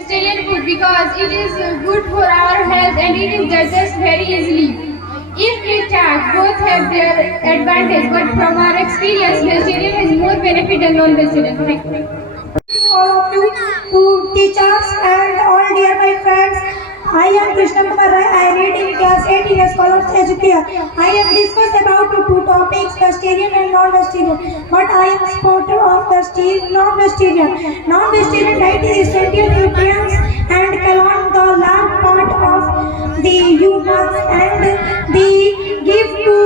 Vegetarian food because it is good for our health and it is digested very easily. If we check, both have their advantage, but from our experience, vegetarian has more benefit than non-vegetarian. Thank you. All of you to teachers and all dear my friends. I am Krishna Kumar Rai. I read in class 8 in Scholars Educare. I have discussed about two topics, vegetarian and non-vegetarian. But I am supporter of non-vegetarian. Non-vegetarian diet is essential nutrients and caloric the last part of the humans and the give to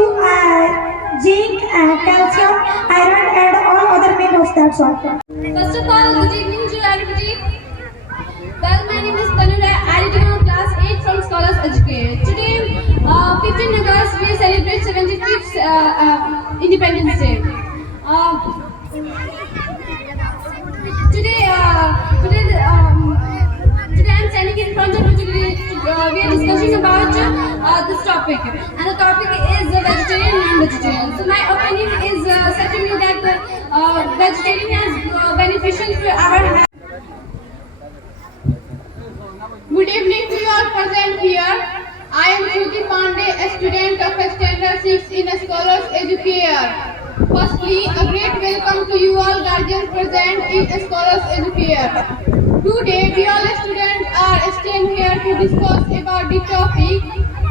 zinc, calcium, iron and all other minerals. That's all. First of all, good evening to everybody. Well, my name is Tanura, editor of class 8 from Scholars Educare. Today, 15 August, we celebrate 75th Independence Day. Today I'm standing in front of you. We are discussing about this topic, and the topic is vegetarian and non-vegetarian. So my opinion is certainly that vegetarian is beneficial to our health. Good evening to you all present here. I am Shruti Pandey, a student of Standard 6 in Scholars Educare. Firstly, a great welcome to you all guardians present in Scholars Educare. Today, we all students are staying here to discuss about the topic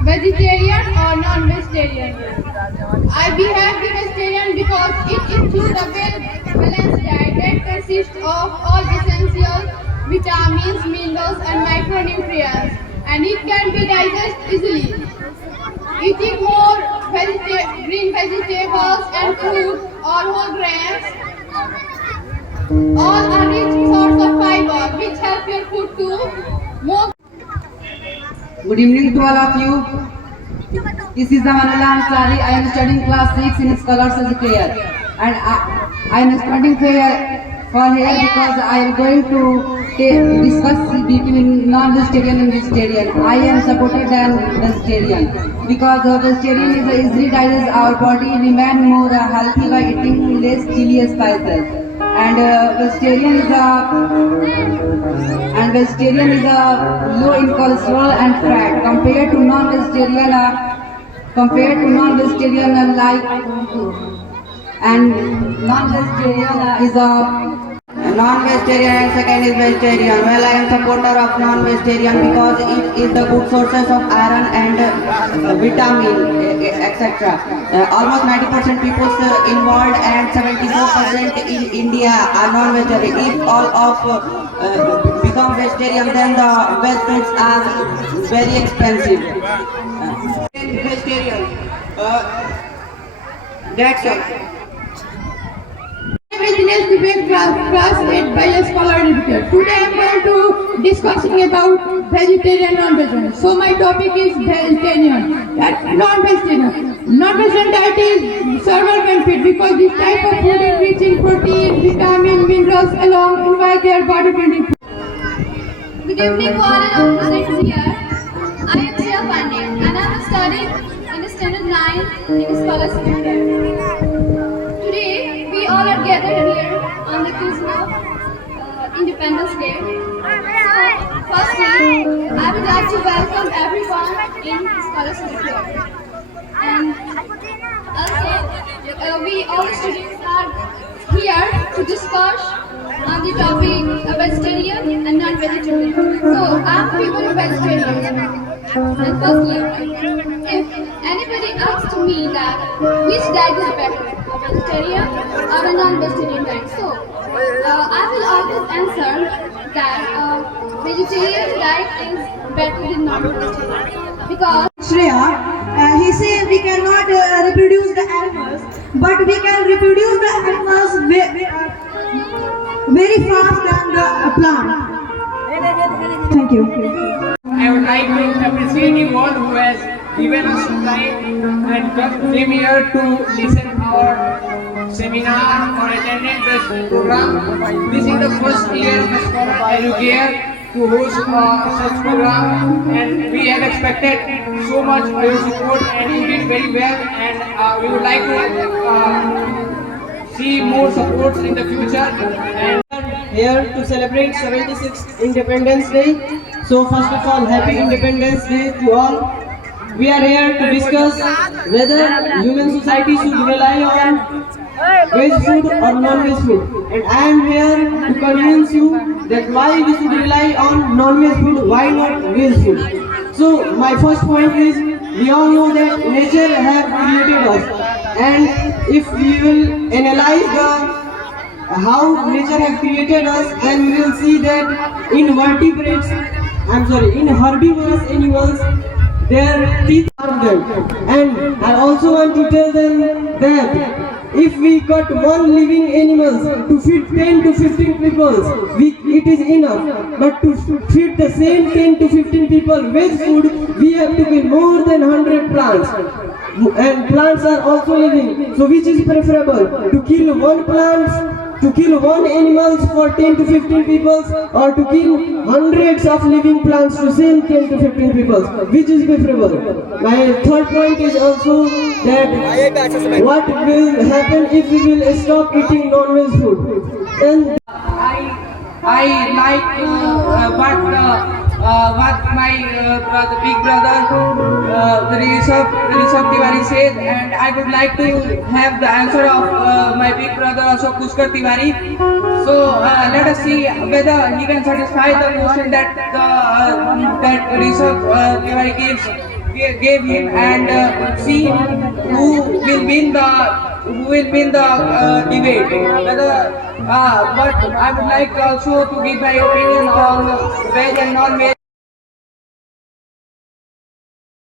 vegetarian or non-vegetarian. I behave the vegetarian because it includes a well-balanced diet that consists of all essential vitamins, minerals and micronutrients, and it can be digested easily. Eating more green vegetables and fruit or whole grains all are rich source of fiber which help your food to move. Good evening to all of you. This is Zamanullah Ansari. I am studying class 6 in Scholars Educare, and I am studying here because I am going to discuss between non-vegetarian and vegetarian. I am supported than vegetarian because vegetarian is easily digest our body, remain more healthy by eating less chili spices. And vegetarian is a low in cholesterol and fat compared to non-vegetarian. Like and non-vegetarian is a non-vegetarian and second is vegetarian. Well, I am supporter of non-vegetarian because it is the good sources of iron and vitamin, etc. Almost 90% people involved and 74% in India are non-vegetarian. If all of become vegetarian, then the vegetables are very expensive. Vegetarian. That's all. Business debate class 8 by a scholar educator. Today I am going to discussing about vegetarian and non-vegetarian. So my topic is vegetarian, non-vegetarian. Non-vegetarian diet is several benefit because this type of food is rich in protein, vitamin, minerals along with their body building. Good evening all and all present here. I am Pooja Pandey and I am studying in standard 9 in Scholars Educare. Today, we all are gathered here on the occasion of Independence Day. So, firstly, I would like to welcome everyone in Scholars Educare. And also, we all students are here to discuss on the topic vegetarian and non-vegetarian. So, I'm people vegetarian. And firstly, if anybody asks me that which diet is better, a vegetarian or a non-vegetarian diet, so I will always answer that vegetarian diet is better than non-vegetarian because Shreya, he said we cannot reproduce the animals, but we can reproduce the animals very fast than the plant. Thank you. I would like to appreciate you all who has given us time and came here to listen our seminar or attended this program. This is the first year of Scholar Educare to host such program, and we have expected so much your support, and you did very well, and we would like to see more supports in the future. And here to celebrate 76th Independence Day. So first of all, Happy Independence Day to all. We are here to discuss whether human society should rely on veg food or non-veg food. And I am here to convince you that why we should rely on non-veg food, why not veg food. So my first point is, we all know that nature have created us, and if we will analyze how nature have created us, then we will see that in herbivorous animals, their teeth are them. And I also want to tell them that if we cut one living animal to feed 10 to 15 people, it is enough. But to feed the same 10 to 15 people veg food, we have to kill more than 100 plants. And plants are also living. So which is preferable? To kill one animal for 10 to 15 people, or to kill hundreds of living plants to same 10 to 15 people? Which is preferable? My third point is also that what will happen if we will stop eating non-veg food? And I like what my big brother Rishabh Tiwari said, and I would like to have the answer of my big brother also Pushkar Tiwari. So let us see whether he can satisfy the question that that Rishabh Tiwari gave him, and see who will win the debate. Whether but I would like also to give my opinion on veg and non-veg.